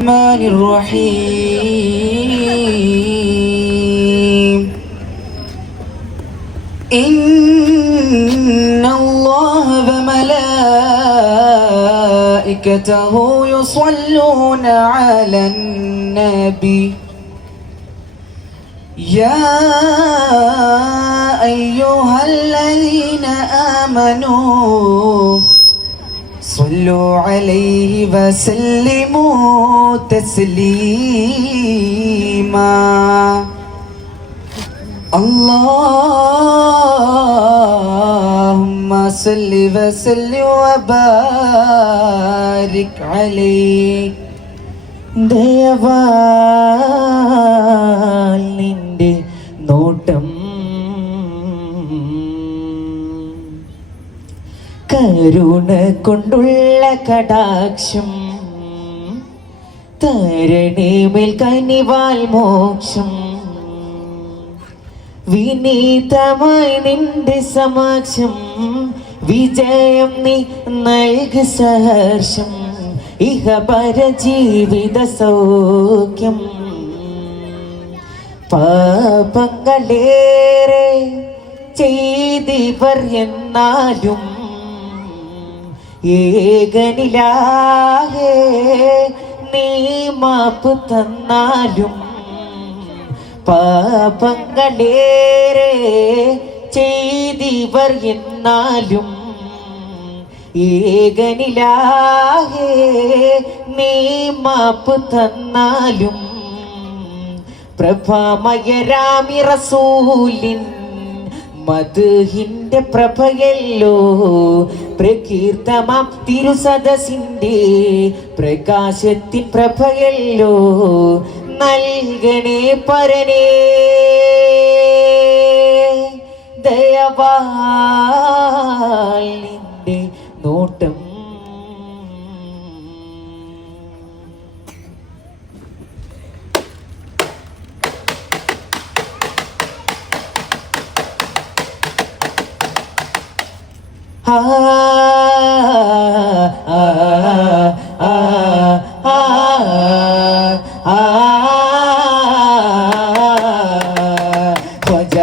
الرحمن الرحيم إن الله وملائكته يصلون على النبي يا أيها الذين آمنوا صلوا عليه وسلموا تسليما اللهم صل وسلم وبارك عليه ദയവാൽ നിന്റെ നോട്ടം കരുണ കൊണ്ടുള്ള കടാക്ഷം തരണേമേൽ കനിവാൽ മോക്ഷം വിനീതമായി നിന്റെ സമക്ഷം വിജയം നീ നൽകി സഹർഷം ഇഹപര ജീവിത സൗഖ്യം പാപങ്ങളേറെ ചെയ്തിവർ എന്നാലും ഏകനിലാഹേ നീ മാപ്പ് തന്നാലും പാപങ്ങളേറെ ചെയ്തിവർ എന്നാലും ഏകനിലാഹേ നീ മാപ്പ് തന്നാലും പ്രഭാമയരാമി റസൂലിൻ മദ്ഹിന്റെ പ്രഭയല്ലോ പ്രകീർത്തമാം തിരുസദസിന്റെ പ്രകാശത്തിൻ പ്രഭയല്ലോ നൽകണേ പരനേ ദയവാൽ നിന്റെ നോട്ടം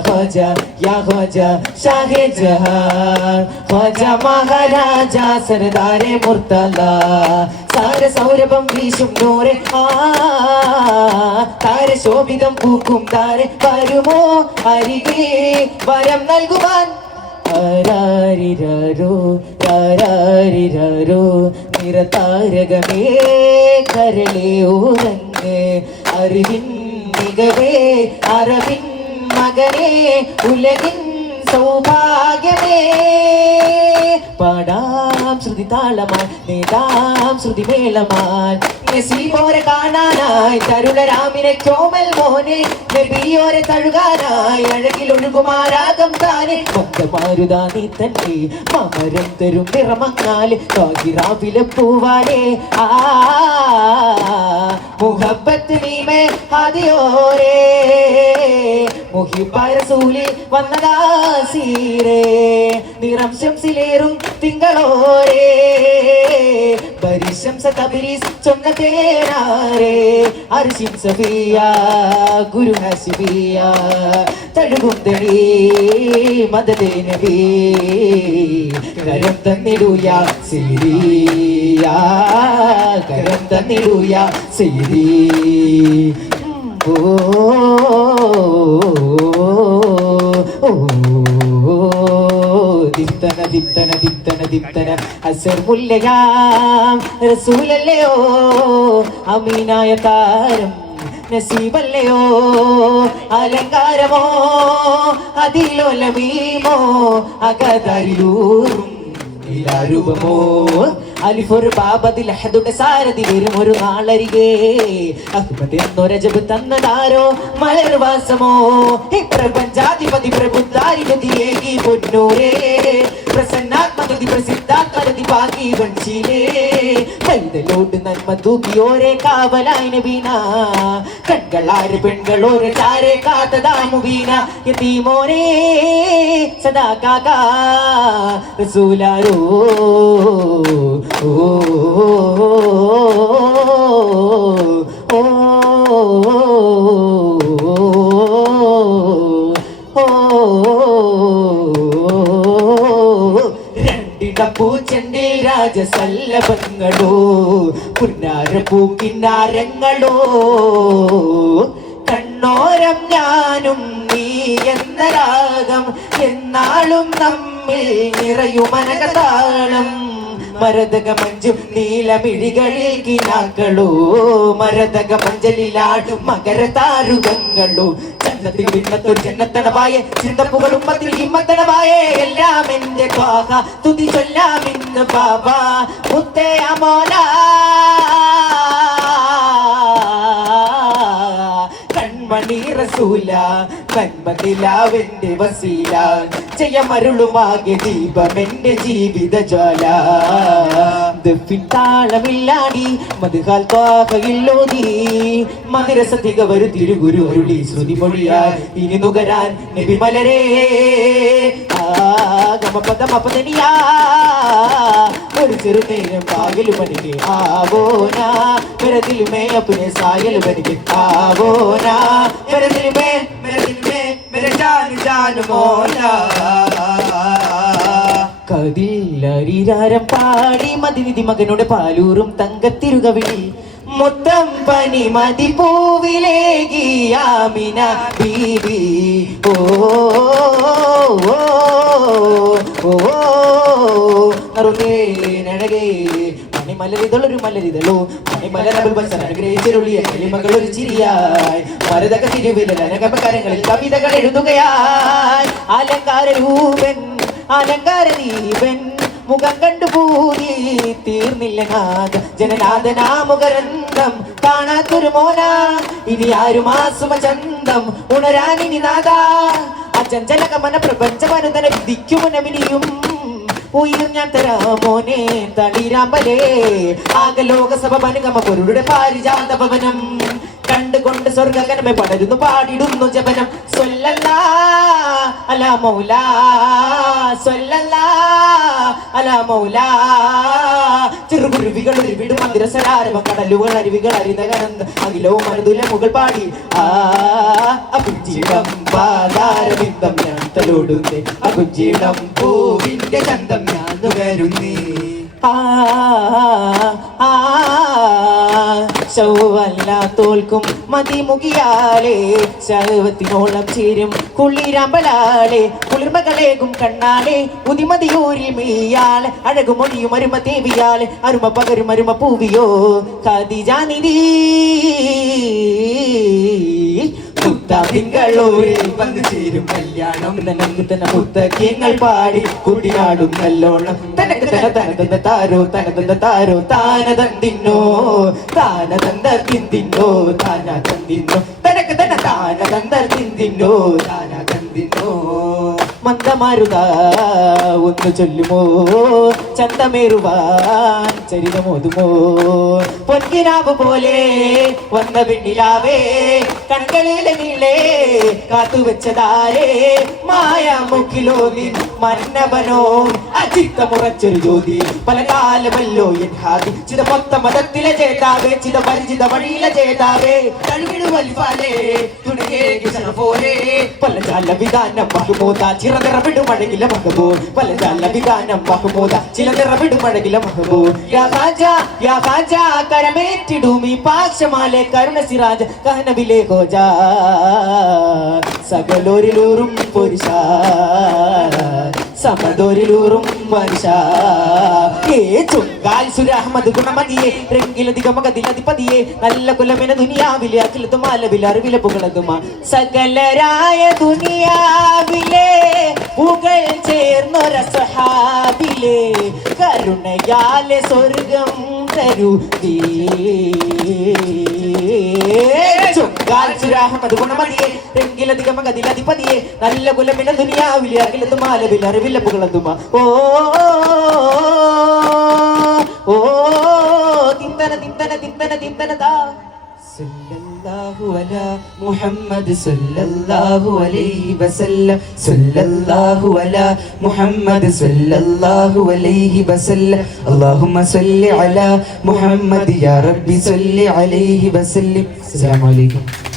ख्वाजा या ख्वाजा शाहे जहां ख्वाजा महाराजा सरदारे मुर्तला സാര സൗരഭം വീശും നൂറെ താര ശോഭിതം പൂക്കും താരെ വരുമോ അരികെ വരം നൽകുവാൻ ആരാരിരോ ആരാരിരോ നിറതാരകമേ കരളേ ഉറങ്ങ് അറിവിൻ മികവേ അറിവിൻ മകനേ ഉലകിൻ സൗഭാഗ്യമേ പാടാം ശ്രുതി താളമാൽ നേതാം ശ്രുതി മേളമാൽ നസീബോരെ കാണാനായി തരുണരാമിനെ കോമൽ മോനെ നബിയോരെ തഴുകാനായി അഴകിൽ ഒഴുകുമാരാകം താനെ മന്ദമാരുതാ നീ തന്നെ മമരം തരും നിറമങ്ങാല് കാകിറാവിലെ പൂവാലേ മുഹബത്ത് നീമേ ഹാദിയോരേ മുഹിബായ റസൂലി വന്നദാസീരേ നിറം ശംസിലേറും തിങ്കളോരേ ബരിശംസ തബരീസ് ചൊന്ന തേനാരേ അർശിം സഫിയ ഗുരു ഹസിബിയ തഴുകും തടി മദദേ നബി കരം തന്നിടുയ സീരിയ കരം തന്നിടുയ സീരി ഓ ദിപ്തന ദിപ്തന ദിപ്തന ദിപ്തന അസർ മുല്ലയാം റസൂലല്ലയോ അമീനായ താരം നസീബല്ലയോ അലങ്കാരമോ അതിലോലമീമോ അകതരിലൂറും രൂപമോ അലിഫൊരു ബാബതിൽ അഹദുടെ സാരഥി വരും ഒരു നാളരികെ അഹ്മദ് എന്നൊരജബ് തന്നതാരോ മലർവാസമോ പ്രപഞ്ചാധിപതി പ്രബുദ്ധാരിപതിയേകി പൊന്നൂരേ പ്രസന്നാത്മകതി പ്രസിദ്ധാത്മകതി പാകി വഞ്ചിലേ പൈതലോട് നന്മ തൂക്കിയോരെ കാവലായി നബീന കൺകളാര് പെൺകളോരെ ചാരെ കാത്തതാമുബീന യതീമോരേ സദാ കാകാ റസൂലാരോ ചെണ്ടിൽ രാജസല്ലഭങ്ങളോ പുന്നാര പൂക്കിന്നാരങ്ങളോ കണ്ണോരം ഞാനും നീ എന്ന രാഗം എന്നാളും നമ്മിൽ നിറയുമനകതാളം മരതക മഞ്ചും നീലമിഴികളിൽ കിനാക്കളോ മരതക മഞ്ചലിലാടും മകരതാരുകങ്ങളോ ചന്തത്തിൽ വിണ്ണത്തൊരു ജന്നത്തണവായ ചിന്തപ്പുകൾ ഉമ്മത്തിൽ ഹിമ്മത്തണവായ എല്ലാം എന്റെ ത്വാഹ തുതി ചൊല്ലാം ഇന്ന് ബാബ മുത്തേ അമോല കൺമണി റസൂല കൺമതിലാവെന്റെ വസീല ജയമരുളുമാകെ ദീപം എന്റെ ജീവിത ജ്വാല താളമില്ലാടി മധുഹാൽ ത്വാഹയില്ലോതി മധുരസ തികവരു തിരുഗുരു അരുളി ശ്രുതി മൊഴിയാൽ ഇനി നുകരാൻ നബി മലരേ ഗമപദമപദനിയാ ഒരു ചെറുനേരം പാകലു പനിക്ക് ആവോനാ मेरे दिल में अपने सायल बन के आवो ना मेरे दिल में मेरे जान जान मोला കതില്ലരിരാരം പാടി മതിനിധി മകനോട് പാലൂറും തങ്കത്തിരുകവിളി മൊത്തം പനി മതി പൂവിലേകിയാമിന ബീബി ഓ നറുകേ നഴകേ മലരിതളൊരു മലരിതളോ മണിമലരൊരു ചിരിയായി മരതക തിരുവിലനകരങ്ങളിൽ കവിതകൾ എഴുതുകയായി അലങ്കാര രൂപൻ അലങ്കാര ദീപൻ മുഖം കണ്ടുപൂരി തീർന്നില്ല നാഥ ജനനാഥനാമുഖരന്തം കാണാത്തൊരു മോന ഇനി ആരും ആസുമചന്തം ഉണരാനിനി നാഥ അചഞ്ചലകമന പ്രപഞ്ചമനുതന വിധിക്കുമുനമിനിയും ഉയർ ഞാൻ തരാമോനെ തളിരാമ്പലേ ആകലോകസഭ പനുഗമ പൊരുളുടെ പാരിജാത ഭവനം കണ്ടുകൊണ്ട് സ്വർഗകനമെ പടരുന്നു പാടിടുന്നു ജപനം സ്വല്ലല്ലാ അലാ മൗലാ സ്വല്ലല്ലാ അലാ മൗലാ ചെറുകുരുവികൾ ഒരുവിടും മന്ദിരസരാരവം കടലുകൾ അരുവികൾ അരിതകനന്ദ അഖിലവും മരുതുല മുകൾ പാടി അകുഞ്ചിടം പാതാരവിന്ദം ഞാൻ തലോടുന്നേ അകുഞ്ചിടം പൂവിന്റെ ചന്തം ഞാൻ നുകരുന്നേ ശൗവല്ല തോൽക്കും മതിമുകിയാലേ ശൗവത്തിനോളം ചേരും കുളിരാമ്പലാളെ കുളിർമകളേകും കണ്ണാളെ ഉതിമതിയൂരിൽ മീയാളെ അഴകുമൊഴിയും അരുമ ദേവിയാളെ അരുമ പകരും അരുമ പൂവിയോ ഖദീജാനിധി തിങ്കളൂരിൽ വന്നു ചേരും കല്യാണം തനക്ക് തന പുസ്തകങ്ങൾ പാടി കുട്ടിനാടും നല്ലോണം തനക്ക് തന തനതന്ത താരോ തനതന്ത താരോ താനതന്തിന്നോ താനതന്ത തിന്തിന്നോ താന തന്തിന്നോ തനക്ക് തന താനതന്ത തിന്തിന്നോ താന തന്തിന്നോ മന്ദമാരുത ഒന്ന് ചൊല്ലുമോ ചന്തമേറുവാൻ ചരിതമോതുമോ പൊൻകിനാവ് പോലെ വന്ന വെണ്ണിലാവേ കൺകളിലെ നീളേ കാത്തുവെച്ചതാരേ മായ മുക്കിലോ നിൻ മന്നവനോ അചിത്തമുറച്ചൊരു ജ്യോതി പല കാലമല്ലോ എൻ ഹാദി ചിത മൊത്ത മതത്തിലെ ജേതാവേ ചിത പരിചിത വഴിയിലെ ജേതാവേ കഴിവിടു വലിപ്പാലേ തുണിയേ പോലെ പല ജാല വിധാനം ബഹുമോദ ചിറനിറ വിടുമഴകില മഹബൂ പല ജാല വിധാനം ബഹുമോദ ചില നിറ വിടുമഴകില മഹബൂ യാ ഖാജ കരമേറ്റിടും ഈ പാശമാലെ കരുണ സിറാജ് കഹനവിലെ ഹോജാ സകലോരിലൂറും പുരുഷ സമദോരിലൂറും വർഷ ചുങ്കാൽ സുരഹമ്മദ് ഗുണമതിയെ രംഗിലധികമകതിലധിപതിയെ നല്ല കുലമെന ദുനിയാവിലെ അഖിലതുമാലവിൽ അറിവിലെ പുകളതുമാ സകലരായ ദുനിയാവിലെ പുകൾ ചേർന്നൊര സഹാബിലെ കരുണയാലെ സ്വർഗം തരൂ ചുങ്കാൽ ഗുണമതിയെ രംഗിലധികമകതിലധിപതിയെ നല്ല കുലമിന ദുനിയാവിലെ അഖിലതുമാലവിൽ അറിവിലെ പുകളതുമാ ഓ തിന്തന തിന്തന തിന്തന തിന്തനതാ സല്ലല്ലാഹു അലാ മുഹമ്മദ് സല്ലല്ലാഹു അലൈഹി വസല്ലം സല്ലല്ലാഹു അലാ മുഹമ്മദ് സല്ലല്ലാഹു അലൈഹി വസല്ലം അല്ലാഹുമ്മ സല്ലി അലാ മുഹമ്മദ് യാ റബ്ബി സല്ലി അലൈഹി വസല്ലം അസ്സലാമു അലൈക്കും